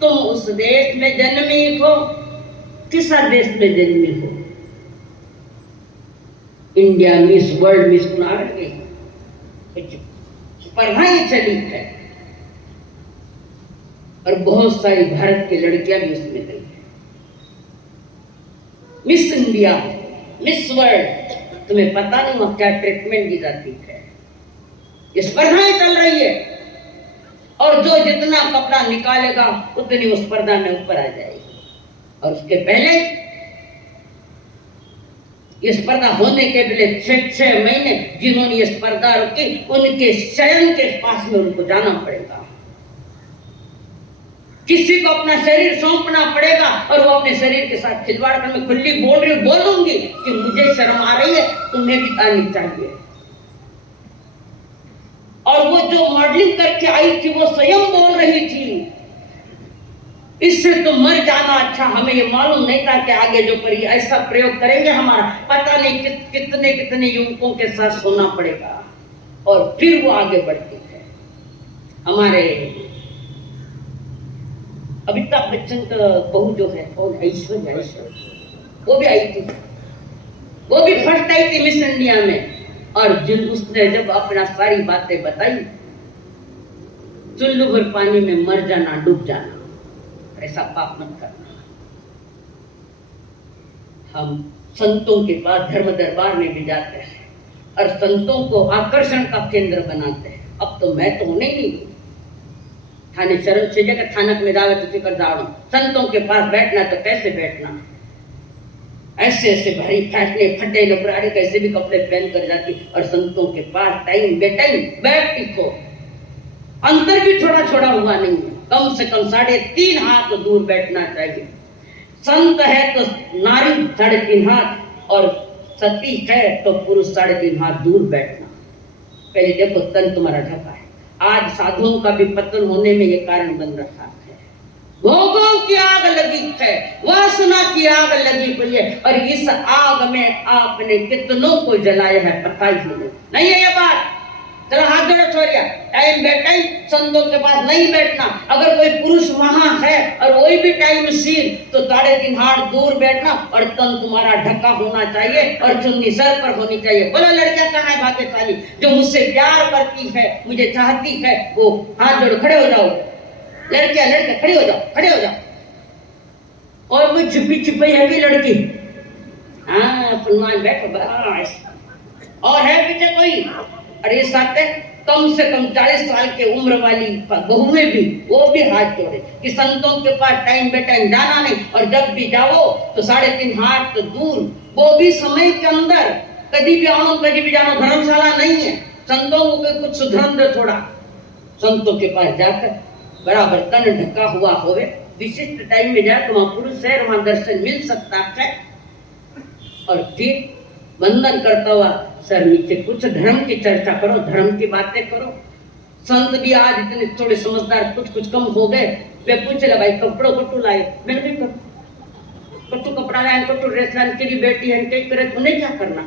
तुम उस देश में जन्मी हो, किस देश में जन्मी हो? इंडिया मिस वर्ल्ड मिस गई, स्पर्धाएं चली है और बहुत सारी भारत की लड़कियां भी उसमें गई है। मिस इंडिया, मिस वर्ल्ड, तुम्हें पता नहीं वहां क्या ट्रीटमेंट दी जाती है। ये स्पर्धाएं चल रही है और जो जितना कपड़ा निकालेगा उतनी उस स्पर्धा में ऊपर आ जाएगी। और उसके पहले ये स्पर्धा होने के पहले 6 महीने जिन्होंने ये स्पर्धा रखी उनके शयन के पास में उनको जाना पड़ेगा, किसी को अपना शरीर सौंपना पड़ेगा और वो अपने शरीर के साथ खिलवाड़ कर, मैं खुली बोलूंगी कि मुझे शर्म आ रही है, तुम्हें भी आनी चाहिए। और वो जो मॉडलिंग करके आई थी वो स्वयं बोल रही थी इससे तो मर जाना अच्छा। हमें ये मालूम नहीं था कि आगे जो पर ऐसा प्रयोग करेंगे हमारा पता नहीं कितने कितने युवकों के साथ सोना पड़ेगा। और फिर वो आगे बढ़ती है। हमारे अमिताभ बच्चन का बहू जो है और ऐश्वर्या, वो भी आई थी, वो भी फर्स्ट आई थी मिस इंडिया में। और जिन उसने जब अपना सारी बातें बताई, चुल्लू भर पानी में मर जाना, डूब जाना, ऐसा पाप मत करना। हम संतों के पास धर्म दरबार में भी जाते हैं और संतों को आकर्षण का केंद्र बनाते हैं। अब तो मैं तो होने ही नहीं, थाने शरण से जगह थानक में दावे तो फिकर दाड़ो, संतों के पास बैठना तो कैसे बैठना, ऐसे ऐसे भारी फैसले फटे लपराड़ी कैसे भी कपड़े पहन कर जाती और संतों के पास टाइम बेटाइम बैठती को अंतर भी थोड़ा छोड़ा हुआ नहीं है, कम से कम 3.5 हाथ दूर बैठना चाहिए। संत है तो नारी 3.5 हाथ और सती है तो पुरुष 3.5 हाथ दूर बैठना। पहले देखो तन तुम्हारा ढका है, आज साधुओं का भी पतन होने में ये कारण बन रहा है। भोगों की आग लगी है, वासना की आग लगी हुई है और इस आग में आपने कितनों को जलाया है पता ही नहीं है ये बात। चलो हाथ जोड़ो छोड़िया, टाइम बेटाइम संतों के पास नहीं बैठना। अगर कोई पुरुष वहां है और वही भी टाइम सीन तो 3.5 हाथ दूर बैठना और तन तुम्हारा ढका होना चाहिए और चुन्नी सर पर होनी चाहिए। बोलो लड़कियां कहाँ है भाग्यशाली जो मुझसे प्यार करती है, मुझे चाहती है, वो हाथ जोड़ो, खड़े हो जाओ। लड़कियां खड़े हो जाओ, खड़े हो जाओ। और कोई छुपी छुपी है भी लड़की, हाँ फुलमान बैठो बस। और है पीछे कोई, अरे साथ कम से कम 40 साल के उम्र वाली बहुएं भी, वो भी हाथ जोड़े कि संतों के पास टाइम बेटाइम जाना नहीं और जब भी जाओ तो 3.5 हाथ तो दूर, वो भी समय के अंदर। कभी भी आओ कभी भी जानो, धर्मशाला नहीं है। संतों को कुछ सुधरन दे थोड़ा, संतों के पास जाकर बराबर तन ढका हुआ होवे, विशिष्ट टाइम में जाए तो वहां पुरुष है, वहां दर्शन मिल सकता है। और फिर वंदन करता हुआ सर नीचे कुछ धर्म की चर्चा करो, धर्म की बातें करो। संत भी आज इतने थोड़े समझदार कुछ कम हो गए। वे पूछे भाई कपड़ों कटू लाए, मैंने भी कटू कपड़ा लाए, कटू ड्रेस लाए, तेरी बेटी है कई करे, उन्हें क्या करना,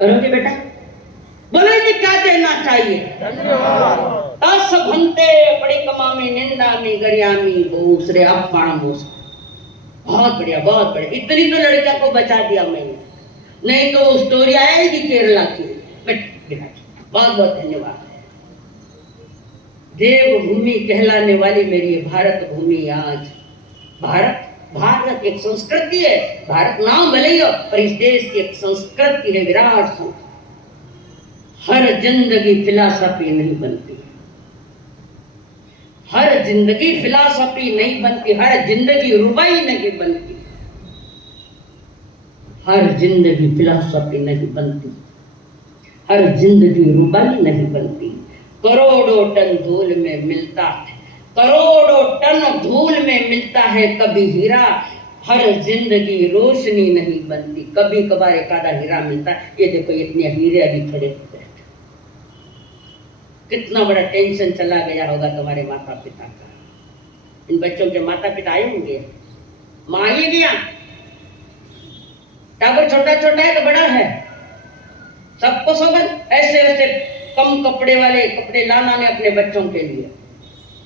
करोगे बेटा, बोले जी क्या देना चाहिए। अस भंते बड़ी कमामी निंदामी गरियामी दूसरे अपाणमोस। बहुत बढ़िया, बहुत बढ़िया, इतनी तो लड़कियों को बचा दिया मैंने, नहीं तो वो स्टोरी आएगी केरला की। बहुत बहुत धन्यवाद। देवभूमि कहलाने वाली मेरी भारत भूमि, आज भारत एक संस्कृति है। भारत नाम भले ही हो पर इस देश की एक संस्कृति है, विराट संस्कृति। हर जिंदगी फिलॉसफी नहीं बनती, हर जिंदगी फिलॉसफी नहीं बनती, हर जिंदगी रुबाई नहीं बनती, हर जिंदगी फिलॉसफी नहीं बनती, हर जिंदगी रुबाई नहीं बनती। करोड़ों टन धूल में मिलता है, करोड़ों टन धूल में मिलता है कभी हीरा, हर जिंदगी रोशनी नहीं बनती, कभी कभार एक आधा हीरा मिलता है। ये देखो इतने हीरे अभी खड़े होते हैं, कितना बड़ा टेंशन चला गया होगा तुम्हारे माता पिता का। इन बच्चों के माता पिता आए होंगे, माँ ही गया, टाबर छोटा छोटा है तो बड़ा है, सबको समझ। ऐसे ऐसे कम कपड़े वाले कपड़े लाना ने अपने बच्चों के लिए,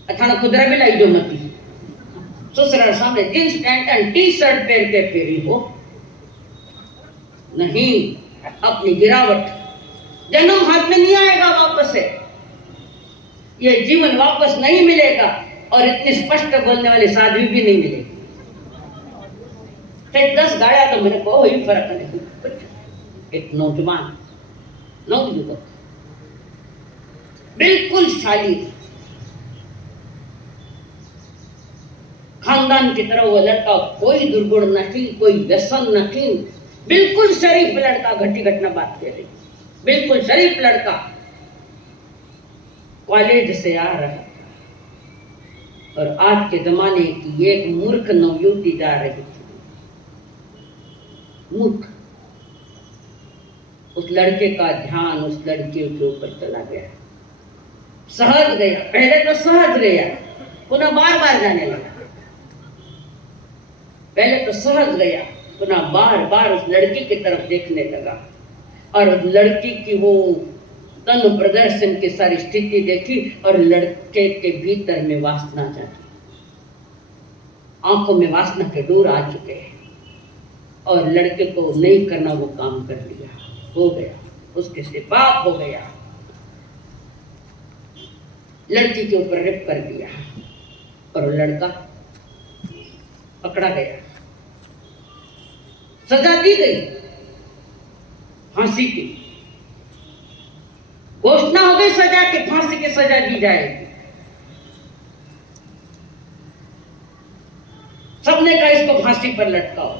अथाना खुदरा भी लाई जो मती ससुराल सामने jeans pant and T shirt पहन के फेरी हो नहीं। अपनी गिरावट, जन्म हाथ में नहीं आएगा वापस से, ये जीवन वापस नहीं मिलेगा और इतनी स्पष्ट बोलने वाले साध्वी भी नहीं मिलेगी। 10 गाया तो मेरे को कोई फर्क नहीं। एक नौजवान नवयुवक बिल्कुल शालीन, खानदान की तरह वो लड़का कोई दुर्गुण नहीं, कोई व्यसन नहीं, बिल्कुल शरीफ लड़का। घटी घटना बात कह रही, बिल्कुल शरीफ लड़का कॉलेज से आ रहा था और आज के जमाने की एक मूर्ख नवयुवती जा रही थी। मूर्ख। उस लड़के का ध्यान उस लड़के के ऊपर चला गया, सहज गया। पहले तो सहज गया, पुनः बार बार जाने लगा। पहले तो सहज गया, पुनः बार बार उस लड़की की तरफ देखने लगा और उस लड़की की वो तन प्रदर्शन की सारी स्थिति देखी और लड़के के भीतर में वासना जागी। आंखों में वासना के डोर आ चुके हैं और लड़के को नहीं करना वो काम कर लिया, हो गया, उसके से पाप हो गया। लड़की के ऊपर रेप कर दिया और लड़का पकड़ा गया, सजा दी गई, फांसी की घोषणा हो गई, सजा की, फांसी की सजा दी जाएगी। सबने कहा इसको फांसी पर लटकाओ।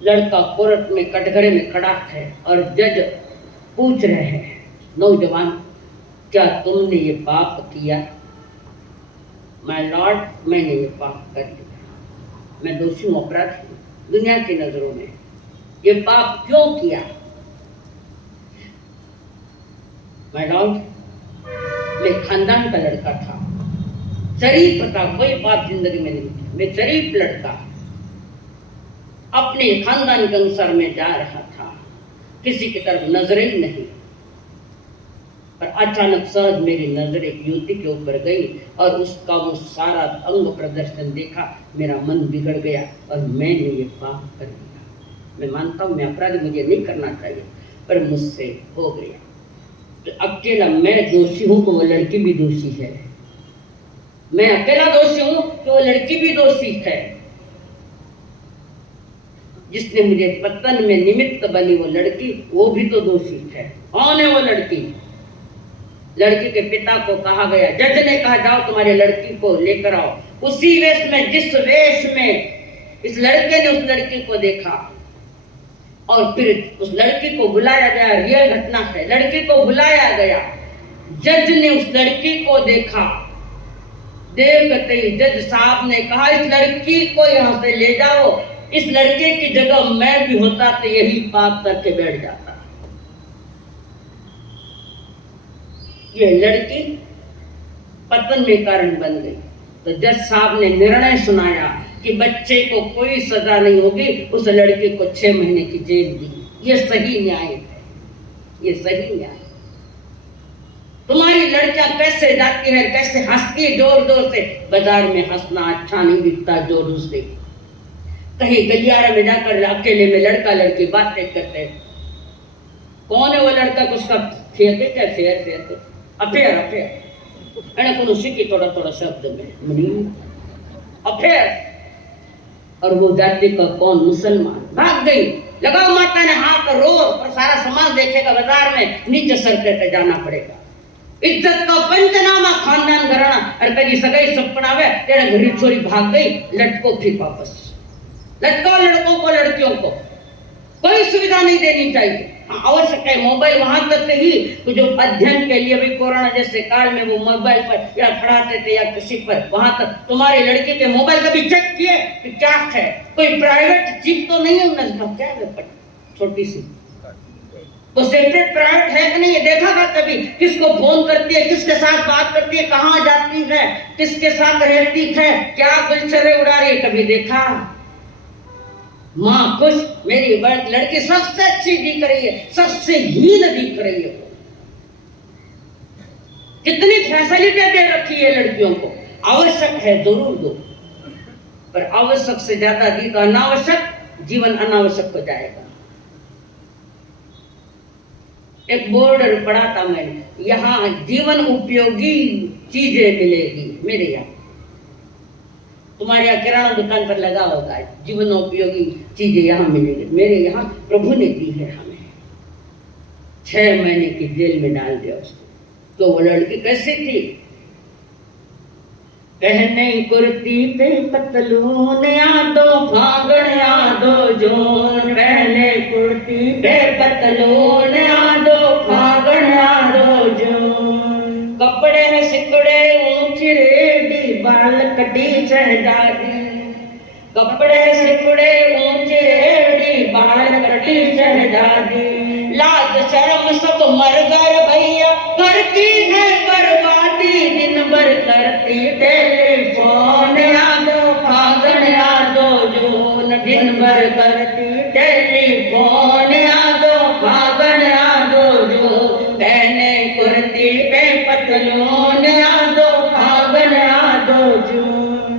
लड़का कोर्ट में कटघरे में खड़ा है और जज पूछ रहे हैं, नौजवान क्या तुमने ये पाप किया? माय लॉर्ड, मैंने ये पाप कर लिया, मैं दोषी हूं, अपराधी हूं दुनिया की नजरों में। ये पाप क्यों किया? माय लॉर्ड, मैं खानदान का लड़का था, शरीफ था, कोई पाप जिंदगी में नहीं किया, मैं शरीफ लड़का, अपने खानदान के अनुसार मैं जा रहा था, किसी की तरफ नजर ही नहीं। पर अचानक सहज मेरी नजर एक युवती के ऊपर गई और उसका वो सारा अंग प्रदर्शन देखा, मेरा मन बिगड़ गया और मैंने ये पाप कर दिया। मैं मानता हूँ मैं अपराधी, मुझे नहीं करना चाहिए, पर मुझसे हो गया। तो अकेला मैं दोषी हूँ तो वो लड़की भी दोषी है, मैं अकेला दोषी हूँ तो वो लड़की भी दोषी है। जिसने मुझे पतन में निमित्त बनी वो लड़की, वो भी तो दोषी है। कौन है वो लड़की? लड़की के पिता को कहा गया, जज ने कहा जाओ तुम्हारी लड़की को लेकर आओ। उसी वेश में, जिस वेश में इस लड़के ने उस लड़की को देखा, और फिर उस लड़की को बुलाया गया। रियल घटना है, लड़की को बुलाया गया, जज ने उस लड़की को देखा। देखते ही जज साहब ने कहा इस लड़की को यहाँ से ले जाओ। इस लड़के की जगह मैं भी होता तो यही पाप करके बैठ जाता। ये लड़की पतन में कारण बन गई। तो जज साहब ने निर्णय सुनाया कि बच्चे को कोई सजा नहीं होगी, उस लड़के को 6 महीने की जेल दी। ये सही न्याय है, ये सही न्याय। तुम्हारी लड़कियां कैसे जाती है, कैसे हंसती है जोर जोर से। बाजार में हंसना अच्छा नहीं दिखता जोर से। कहीं गलियारे में जाकर अकेले में लड़का लड़की बातें करते। कौन है वो लड़का? उसका फेंके क्या फेर अफेयर अफेयर मैंने को सीखी थोड़ा थोड़ा शब्द में अफेयर। और वो जाति का कौन? मुसलमान। भाग गई, लगाओ माता ने हाथ रो, और सारा समाज देखेगा बाजार में, नीचे सर करके जाना पड़ेगा। इज्जत का पंचनामा, खानदान घराना। और कभी सगाई सपनावे तेरा घरी छोरी भाग गई, लटको फिर वापस। लटकाओ लड़कों को, लड़कियों को कोई सुविधा नहीं देनी चाहिए। आवश्यक है मोबाइल वहां तक ही तो जो अध्ययन के लिए भी कोरोना जैसे काल में वो मोबाइल पर या पढ़ाते थे या किसी पर, वहां तक तुम्हारे लड़के के मोबाइल कभी चेक किए कि क्या है? कोई प्राइवेट चीज तो नहीं है उनका? क्या है छोटी सी तो सेपरेट प्राइवेट है कि नहीं है? देखा था कभी? किसको फोन करती है, किसके साथ बात करती है, कहाँ जाती है, किसके साथ रहती है, क्या गुलछर्रे उड़ा रही है, कभी देखा? माँ खुश, मेरी लड़की सबसे अच्छी दिख रही है, सबसे हीन दिख रही है। कितनी फैसिलिटी दे रखी है लड़कियों को। आवश्यक है जरूर दो, पर आवश्यक से ज्यादा दी तो अनावश्यक जीवन अनावश्यक हो जाएगा। एक बोर्ड पढ़ा था मैंने, यहाँ जीवन उपयोगी चीजें मिलेगी। मेरे यहाँ तुम्हारे यहाँ किराना दुकान पर लगा होगा, जीवन उपयोगी चीजें यहाँ मिलेगी। मेरे यहाँ प्रभु ने दी है हमें। 6 महीने की जेल में डाल दिया उसको। तो वो लड़की कैसी थी? पहने कुर्ती पे पतलून यादो फागण यादो जोन, पहने कुर्ती पे पतलून यादो फागण यादो जोन। कपड़े है सिकड़े ऊंची रेडी बाल कटी शहजादी, कपड़े सिकड़े ऊंचे रेडी बाल कटी शहजादी। लाज शर्म सब मर गए भैया घर की है बर्बादी, दिन भर करती टेलीफोन यादो फागण यादो जोन, दिन भर करती टेलीफोन यादो फागण यादो जोन। पहने कुर्ती पे पतलून यादो फागण यादो जोन।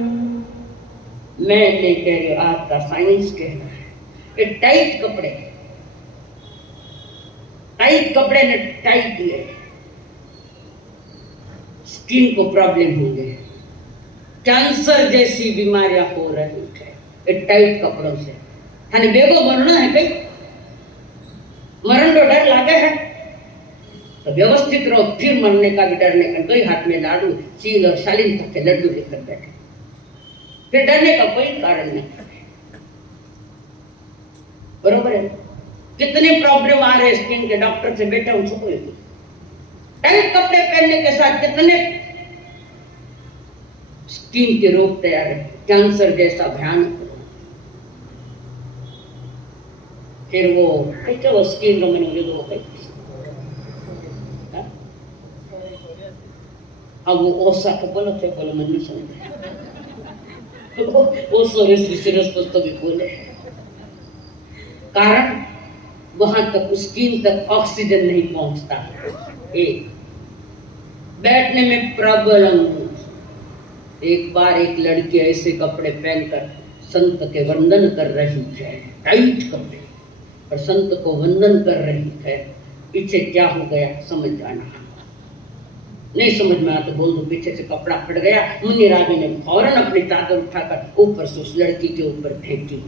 मैं नहीं कह रही, आपका साइंस कह रहा है कि टाइट कपड़े, टाइट कपड़े ने टाइट दिए, स्किन को प्रॉब्लम होंगे, कैंसर जैसी बीमारियां हो रही है ये टाइट कपड़ों से। थाने बेगो मरना है, कई मरण तो डर लागे है तो व्यवस्थित रहो, फिर मरने का भी डर नहीं कर। कई हाथ में लाडू चील और शालीन तक के लड्डू लेकर बैठे, फिर डरने का कोई कारण नहीं। बरोबर है? कितने प्रॉब्लम आ रहे स्किन के, डॉक्टर से बैठा हूं सबको। टाइट कपड़े पहनने के साथ कितने स्किन के रोग तैयार है, कैंसर जैसा भयानक। फिर वो कैसे वो स्किन रो मैंने वो अब वो ओसा को बोलो थे, बोलो मन नहीं समझ वो सीरियस तो भी बोले, कारण वहां तक स्किन तक ऑक्सीजन नहीं पहुंचता। एक बैठने में प्रॉब्लम। एक बार एक लड़की ऐसे कपड़े पहनकर संत के वंदन कर रही है, टाइट कपड़े और संत को वंदन कर रही है। पीछे क्या हो गया समझ जाना, नहीं समझ में आया तो बोल दो पीछे से कपड़ा फट गया। मुन्नी रामी ने फौरन अपनी चादर उठाकर ऊपर से उस लड़की के ऊपर फेंकी।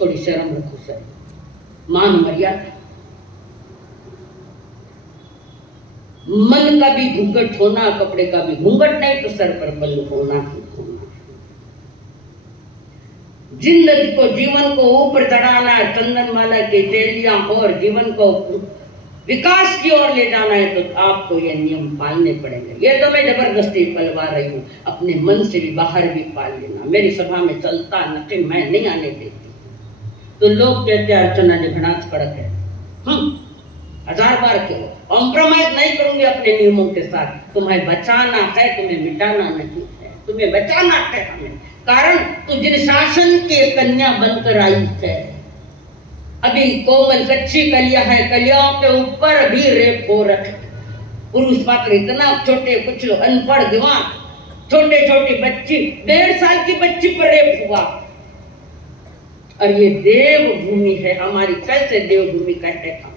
थोड़ी शर्म रखो सर, मान मर्यादा। मन का भी घूंघट होना, कपड़े का भी घूंघट, नहीं तो सर पर बल होना ही होना। जिंदगी को, जीवन को ऊपर चढ़ाना, चंदनमाला के तेलियां और जीवन को विकास की ओर ले जाना है तो आपको ये नियम पालने पड़ेंगे। ये तो मैं जबरदस्ती पलवा रही हूँ, अपने मन से भी बाहर भी पाल लेना। मेरी सभा में चलता न मैं नहीं आने देती तो लोग कहते हैं अर्चना जी घनाच कड़क है। 1000 बार क्यों कॉम्प्रोमाइज नहीं करूंगी अपने नियमों के साथ। तुम्हें बचाना है, तुम्हें मिटाना नहीं है, तुम्हें बचाना है हमें। कारण तू जिन शासन के कन्या बनकर आई है, अभी कोमल कच्ची कलिया है, कलियाओं के ऊपर भी रेप हो रखे। पुरुष पात्र इतना छोटे, कुछ अनपढ़ दिमाग, छोटे छोटे बच्ची, 1.5 साल की बच्ची पर रेप हुआ। और ये देवभूमि है हमारी, कैसे देवभूमि कहते हैं।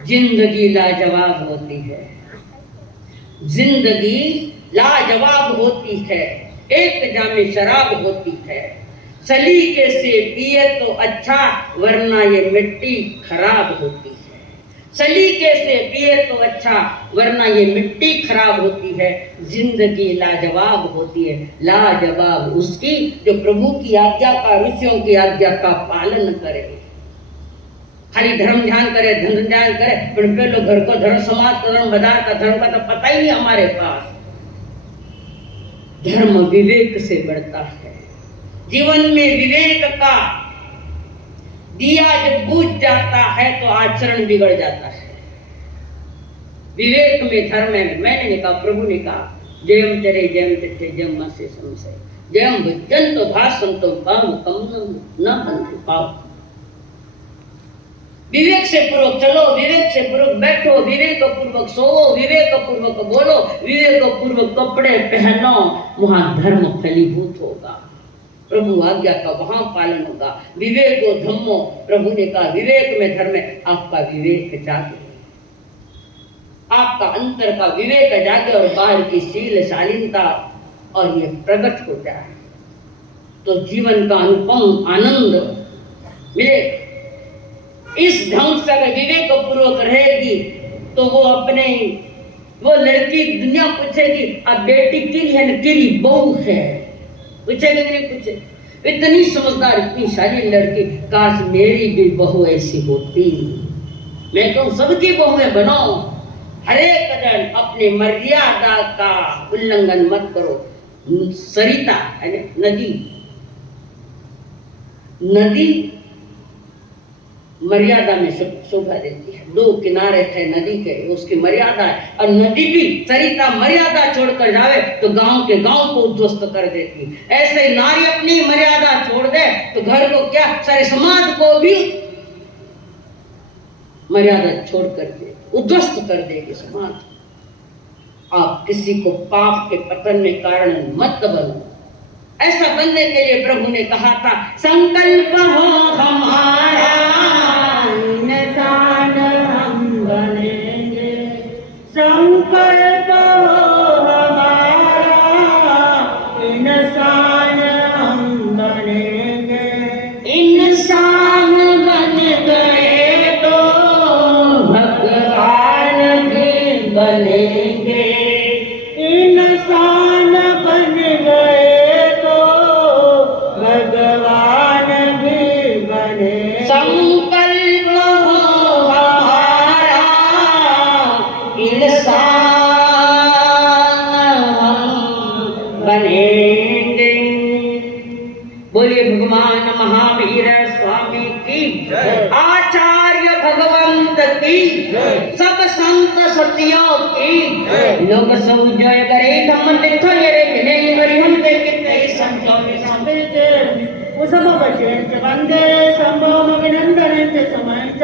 जिंदगी लाजवाब होती है, जिंदगी लाजवाब होती है। एक जामे शराब होती है, सलीके से पिए तो अच्छा, वरना ये मिट्टी खराब होती है। सलीके से पिए तो अच्छा, वरना ये मिट्टी खराब होती है। जिंदगी लाजवाब होती है, लाजवाब उसकी जो प्रभु की आज्ञा का, ऋषियों की आज्ञा का पालन करे। खाली धर्म ध्यान करे, धन ध्यान करे, पर पहले घर को धर्म, समाज का धर्म, बाजार का धर्म का तो पता ही नहीं हमारे पास। धर्म विवेक से बढ़ता है। जीवन में विवेक का दिया जब बुझ जाता है तो आचरण बिगड़ जाता है। विवेक में, धर्म में, मैंने नहीं कहा, प्रभु ने कहा, जयम तेरे जयम तिथे जयम मसे संशय जयम भजन तो भाषण तो पाव कम न बंधु पाव। विवेक से पूर्वक चलो, विवेक से पूर्वक बैठो, विवेक पूर्वक सो, विवेक पूर्वक बोलो, विवेक पूर्वक कपड़े पहनो, वहां धर्म फलीभूत होगा, प्रभु आज्ञा का वहां पालन होगा। विवेको धम्मो, प्रभु ने कहा विवेक में धर्म है। आपका विवेक जागे, आपका अंतर का विवेक जागे और बाहर की शील शालीनता और ये प्रकट हो जाए तो जीवन का अनुपम आनंद मिले। इस ढंग से अगर विवेक पूर्वक रहेगी तो वो लड़की दुनिया पूछेगी अब बेटी किरी है न किरी बहू है, पूछेगी नहीं पूछे। इतनी समझदार इतनी शाली लड़की, काश मेरी भी बहू ऐसी होती। मैं कहूँ सबकी बहुएं बनाओ, हर एक जन अपनी मर्यादा का उल्लंघन मत करो। सरिता नदी मर्यादा में सब शोभा देती है। दो किनारे थे नदी के, उसकी मर्यादा है। और नदी भी सरिता मर्यादा छोड़कर जावे तो गांव के गांव को उद्ध्वस्त कर देती। ऐसे नारी अपनी मर्यादा छोड़ दे तो घर को क्या सारे समाज को भी मर्यादा छोड़ कर दे, उद्ध्वस्त कर देगी समाज। आप किसी को पाप के पतन में कारण मत बनो। ऐसा बनने के लिए प्रभु ने कहा था, संकल्प हो हमारा इंसान हम बनेंगे, संकल्प हो हमारा इंसान हम बनेंगे। इंसान बन गए तो भगवान भी बनेंगे, इंसान बन गए तो भगवान भी बने। संकल्प हो हमारा इंसान हम बनेंगे। बोलिए भगवान महावीर स्वामी की, आचार्य भगवंत की, सब संत सतियों की। लोग सब जय करे धम्म देखो ये रे करी हम देखे संतों में संबित उस सब बच्चे वंदे संभव अभिनंदन के समय